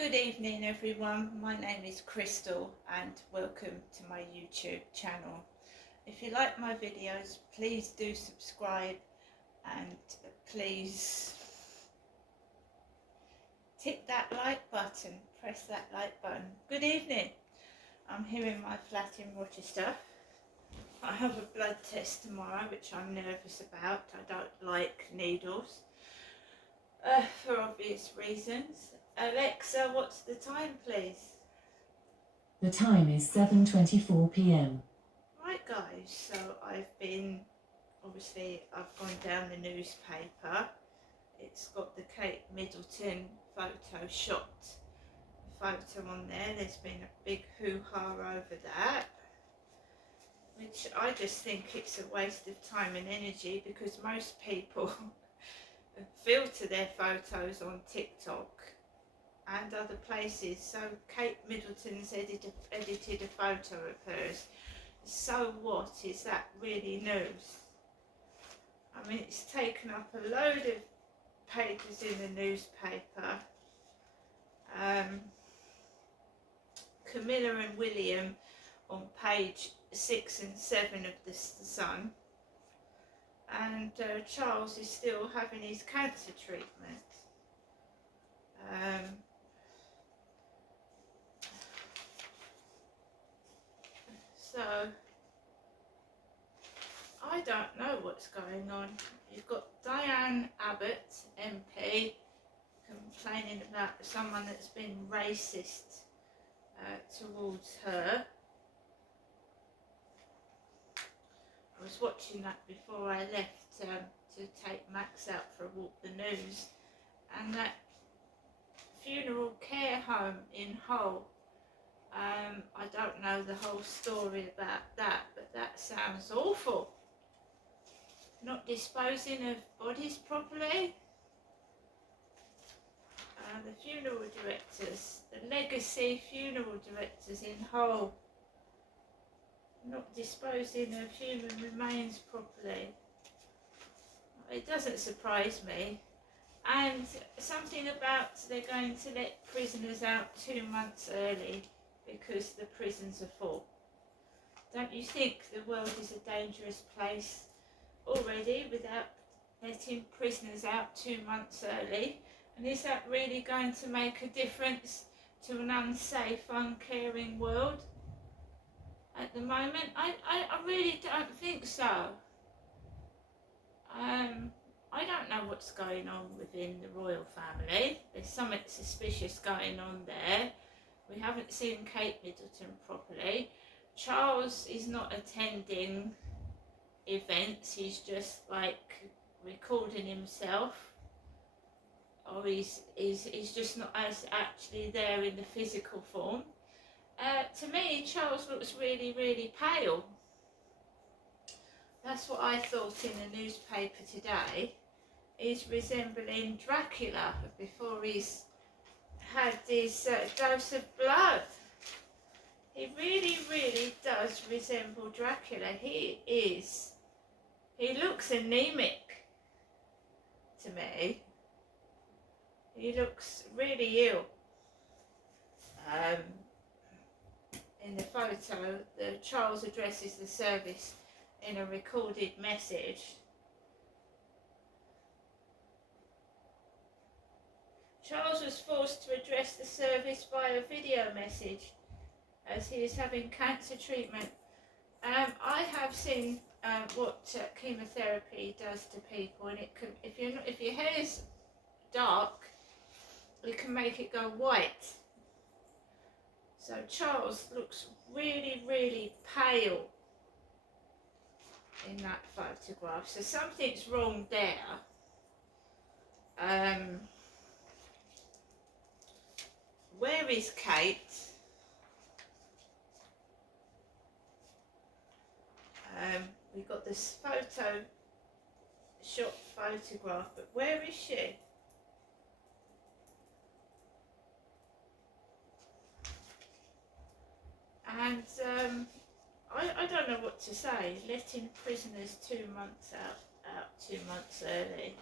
Good evening everyone, my name is Crystal and welcome to my YouTube channel. If you like my videos, please do subscribe and please tick that like button, press that like button. Good evening, I'm here in my flat in Rochester. I have a blood test tomorrow which I'm nervous about. I don't like needles for obvious reasons. Alexa, what's the time please? The time is 7:24 p.m. Right guys, so I've gone down the newspaper. It's got the Kate Middleton photoshopped photo on there. There's been a big hoo-ha over that, which I just think it's a waste of time and energy because most people filter their photos on TikTok and other places. So Kate Middleton's edited a photo of hers. So what, is that really news? I mean, it's taken up a load of pages in the newspaper. Camilla and William on page 6 and 7 of the Sun, and Charles is still having his cancer treatment. So I don't know what's going on. You've got Diane Abbott, MP, complaining about someone that's been racist towards her. I was watching that before I left to take Max out for a walk, the news, and that funeral care home in Hull. I don't know the whole story about that, but that sounds awful. Not disposing of bodies properly. The funeral directors, the legacy funeral directors in Hull, not disposing of human remains properly. It doesn't surprise me. And something about they're going to let prisoners out 2 months early because the prisons are full. Don't you think the world is a dangerous place already without letting prisoners out 2 months early? And is that really going to make a difference to an unsafe, uncaring world at the moment? I really don't think so. I don't know what's going on within the royal family. There's something suspicious going on there. We haven't seen Kate Middleton properly. Charles is not attending events, he's just like recording himself, or he's just not as actually there in the physical form. To me, Charles looks really, really pale. That's what I thought in the newspaper today. He's resembling Dracula before he's had his dose of blood. He really, really does resemble Dracula. He looks anemic to me. He looks really ill. In the photo, Charles addresses the service in a recorded message. Charles was forced to address the service via video message as he is having cancer treatment. I have seen what chemotherapy does to people, and it can, if your hair is dark, it can make it go white. So Charles looks really, really pale in that photograph. So something's wrong there. Where is Kate? We've got this shot photograph, but where is she? And I don't know what to say. Letting prisoners 2 months out 2 months early.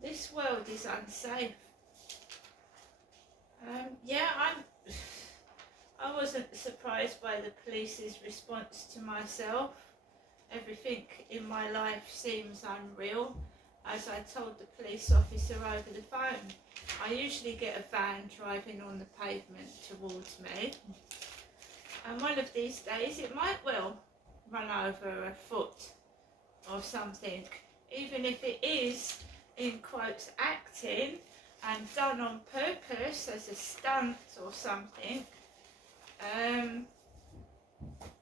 This world is unsafe. Yeah, I wasn't surprised by the police's response to myself. Everything in my life seems unreal. As I told the police officer over the phone, I usually get a van driving on the pavement towards me, and one of these days it might well run over a foot or something, even if it is, in quotes, acting and done on purpose as a stunt or something.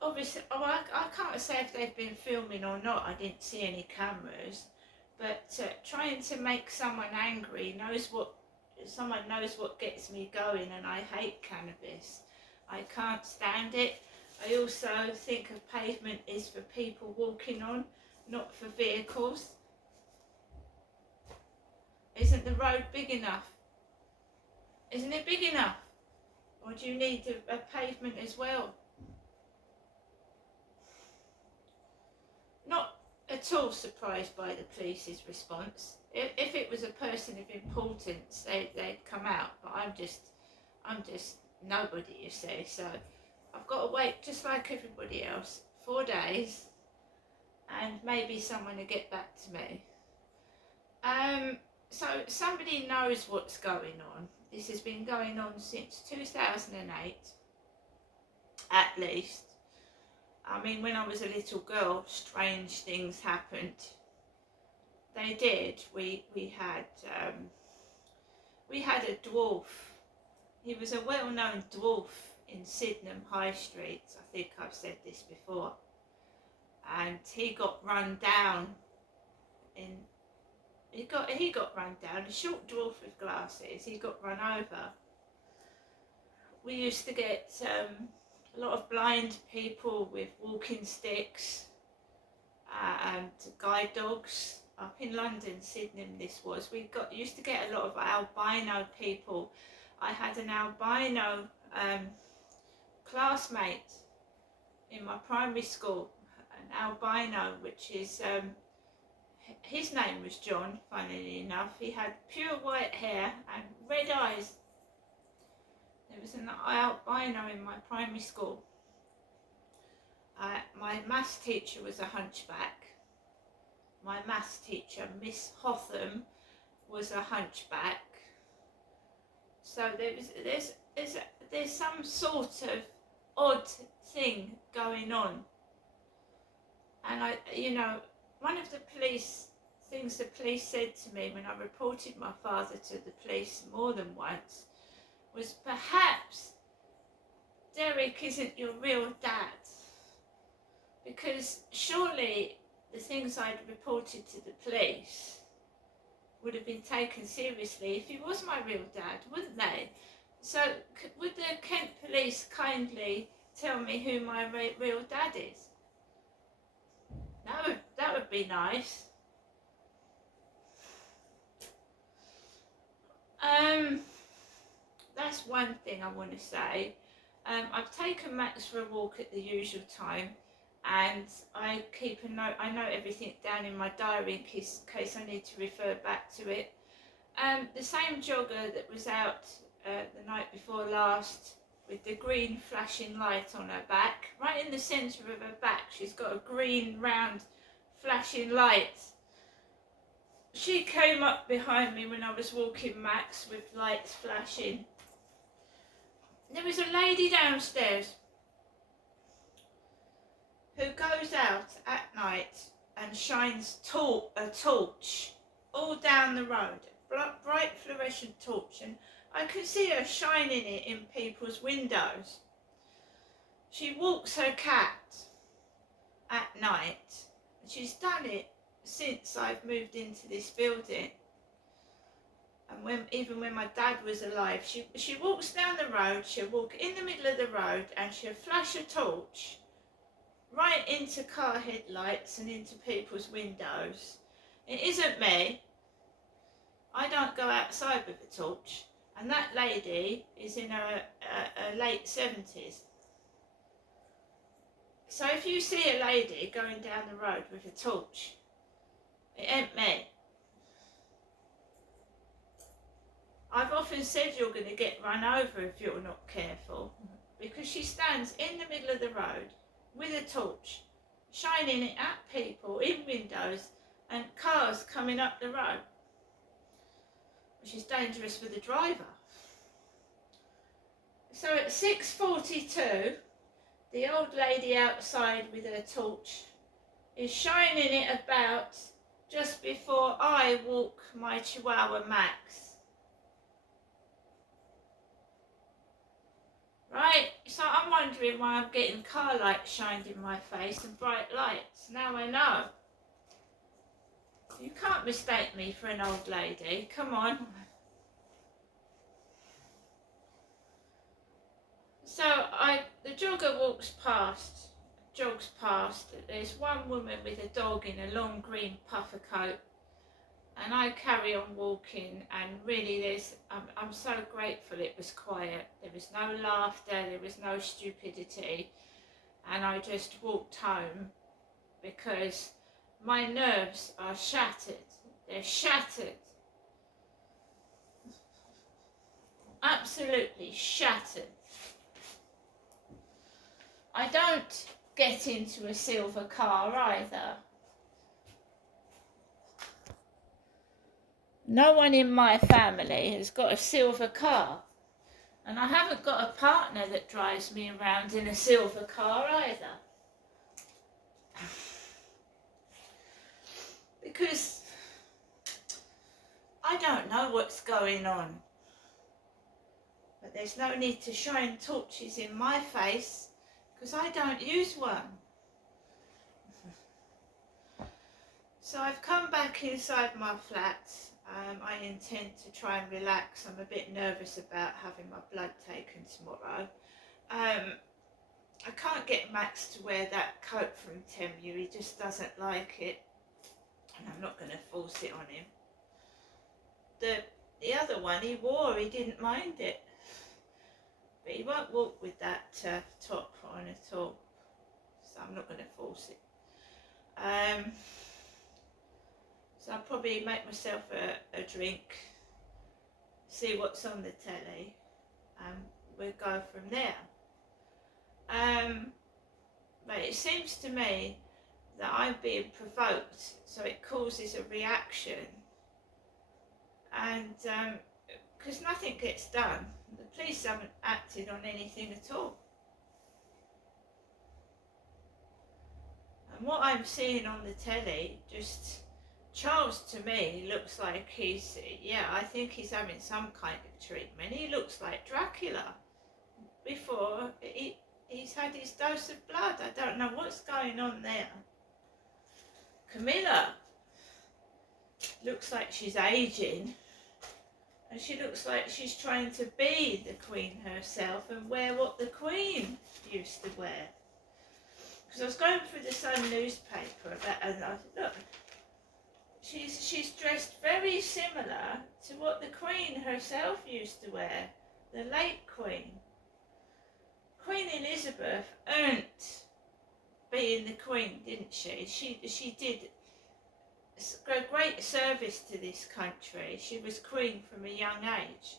Obviously, I can't say if they've been filming or not. I didn't see any cameras, but trying to make someone angry someone knows what gets me going, and I hate cannabis. I can't stand it. I also think a pavement is for people walking on, not for vehicles. Isn't the road big enough? Isn't it big enough? Or do you need a pavement as well? Not at all surprised by the police's response. If it was a person of importance, they'd come out. But I'm just nobody, you see. So I've got to wait, just like everybody else, 4 days, and maybe someone will get back to me. So somebody knows what's going on. This has been going on since 2008, at least. I mean, when I was a little girl, strange things happened. They did. We had a dwarf. He was a well-known dwarf in Sydenham High Street. I think I've said this before. And he got run down. He got run down. A short dwarf with glasses. He got run over. We used to get a lot of blind people with walking sticks and guide dogs up in London, Sydenham. This was. Used to get a lot of albino people. I had an albino classmate in my primary school, an albino, which is his name was John. Funnily enough, he had pure white hair and red eyes. There was an albino in my primary school. My maths teacher was a hunchback. My maths teacher, Miss Hotham, was a hunchback. So there's some sort of odd thing going on. And one of the things the police said to me when I reported my father to the police more than once was, perhaps Derek isn't your real dad, because surely the things I'd reported to the police would have been taken seriously if he was my real dad, wouldn't they? So would the Kent police kindly tell me who my real dad is? That would be nice. That's one thing I want to say. I've taken Max for a walk at the usual time, and I keep a note. I note everything down in my diary in case I need to refer back to it. The same jogger that was out the night before last, with the green flashing light on her back, right in the centre of her back, she's got a green round flashing light. She came up behind me when I was walking Max with lights flashing. There was a lady downstairs who goes out at night and shines a torch all down the road, a bright fluorescent torch, and I can see her shining it in people's windows. She walks her cat at night, and she's done it since I've moved into this building. And even when my dad was alive, she walks down the road, she'll walk in the middle of the road, and she'll flash a torch right into car headlights and into people's windows. It isn't me. I don't go outside with a torch. And that lady is in her late 70s. So if you see a lady going down the road with a torch, it ain't me. I've often said you're going to get run over if you're not careful, because she stands in the middle of the road with a torch, shining it at people in windows and cars coming up the road, which is dangerous for the driver. So at 6:42, the old lady outside with her torch is shining it about just before I walk my Chihuahua Max. Right, so I'm wondering why I'm getting car lights shined in my face and bright lights. Now I know. You can't mistake me for an old lady, come on. So the jogger jogs past. There's one woman with a dog in a long green puffer coat, and I carry on walking, and really I'm so grateful it was quiet. There was no laughter, there was no stupidity, and I just walked home because my nerves are shattered. They're shattered. Absolutely shattered. I don't get into a silver car either. No one in my family has got a silver car, and I haven't got a partner that drives me around in a silver car either. Because I don't know what's going on. But there's no need to shine torches in my face, because I don't use one. So I've come back inside my flat. I intend to try and relax. I'm a bit nervous about having my blood taken tomorrow. I can't get Max to wear that coat from Temu. He just doesn't like it, and I'm not going to force it on him. The other one he wore, he didn't mind it, but he won't walk with that top on at all, so I'm not going to force it. So I'll probably make myself a drink, see what's on the telly, and we'll go from there. But it seems to me that I'm being provoked, so it causes a reaction, and because nothing gets done. The police haven't acted on anything at all. And what I'm seeing on the telly, just Charles, to me, looks like I think he's having some kind of treatment. He looks like Dracula before he's had his dose of blood. I don't know what's going on there. Camilla looks like she's aging, and she looks like she's trying to be the Queen herself and wear what the Queen used to wear. Because I was going through the Sun newspaper and I said, look, she's dressed very similar to what the Queen herself used to wear, the late Queen. Queen Elizabeth earned being the Queen, didn't she? She did a great service to this country. She was Queen from a young age.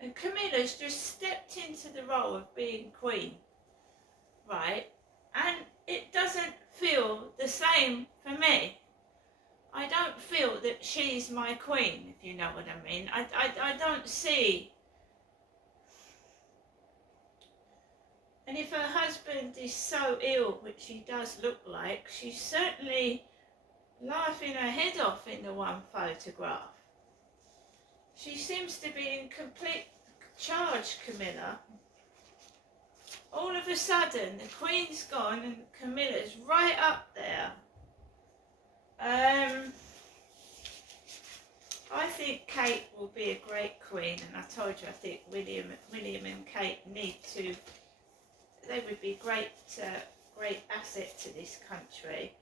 And Camilla's just stepped into the role of being Queen, right? And it doesn't feel the same for me. I don't feel that she's my Queen, if you know what I mean. I don't see. And if her husband is so ill, which he does look like, she's certainly laughing her head off in the one photograph. She seems to be in complete charge, Camilla. All of a sudden, the Queen's gone and Camilla's right up there. I think Kate will be a great Queen, and I told you I think William and Kate they would be great asset to this country.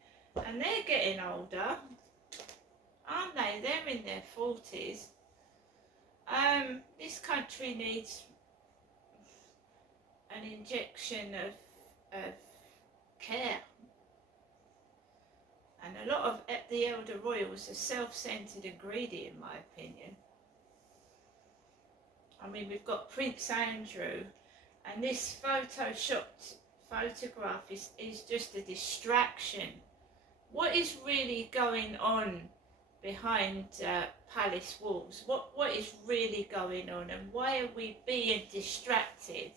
And they're getting older, aren't they? They're in their 40s. This country needs an injection of care. And a lot of the elder royals are self-centred and greedy, in my opinion. I mean, we've got Prince Andrew, and this photoshopped photograph is just a distraction. What is really going on behind palace walls? What is really going on, and why are we being distracted?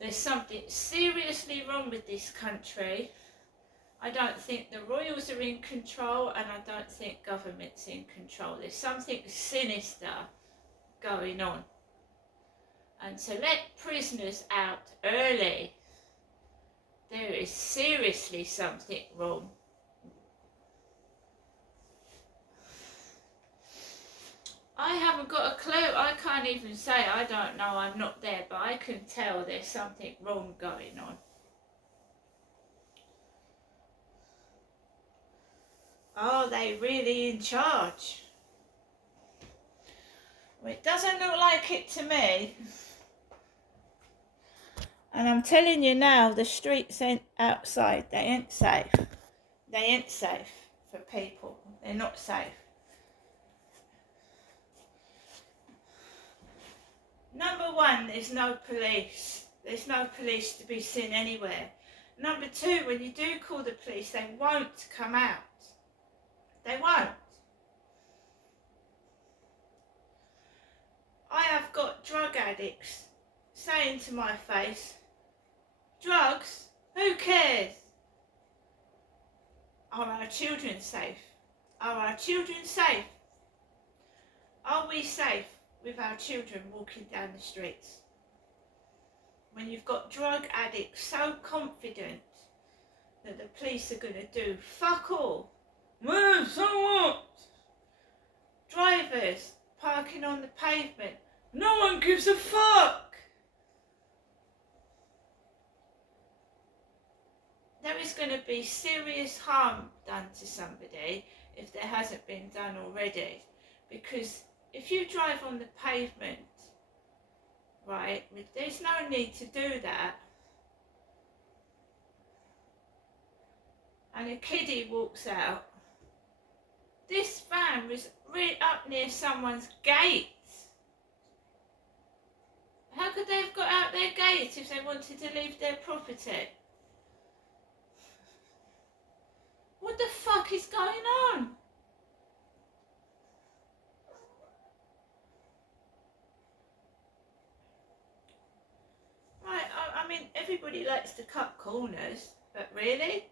There's something seriously wrong with this country. I don't think the royals are in control, and I don't think government's in control. There's something sinister going on. And to let prisoners out early, there is seriously something wrong. I haven't got a clue. I can't even say I don't know, I'm not there, but I can tell there's something wrong going on. Are they really in charge? Well, it doesn't look like it to me. And I'm telling you now, the streets outside, they ain't safe. They ain't safe for people. They're not safe. Number one, there's no police. There's no police to be seen anywhere. Number two, when you do call the police, they won't come out. They won't. I have got drug addicts saying to my face, drugs? Who cares? Are our children safe? Are our children safe? Are we safe with our children walking down the streets? When you've got drug addicts so confident that the police are going to do fuck all. Well, so what? Drivers parking on the pavement. No one gives a fuck. There is going to be serious harm done to somebody if there hasn't been done already. Because if you drive on the pavement, right, there's no need to do that. And a kiddie walks out. This van was right up near someone's gate. How could they have got out their gate if they wanted to leave their property? What the fuck is going on? Right, I mean, everybody likes to cut corners, but really?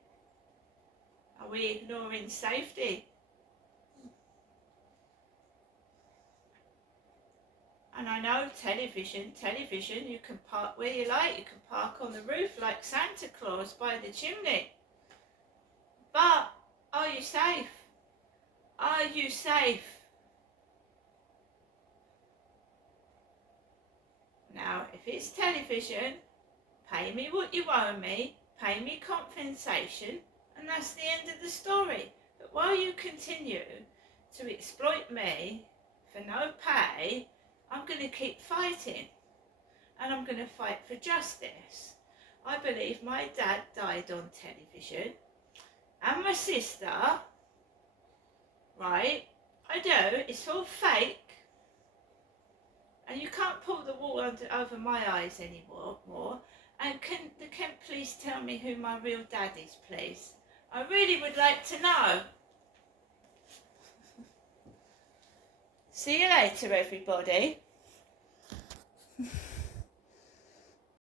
Are we ignoring safety? And I know television, you can park where you like. You can park on the roof like Santa Claus by the chimney. But are you safe? Are you safe? Now, if it's television, pay me what you owe me, pay me compensation, and that's the end of the story. But while you continue to exploit me for no pay, I'm going to keep fighting, and I'm going to fight for justice. I believe my dad died on television, and my sister, right? I do, it's all fake, and you can't pull the wool over my eyes anymore. And can the Kent please tell me who my real dad is, please? I really would like to know. See you later, everybody.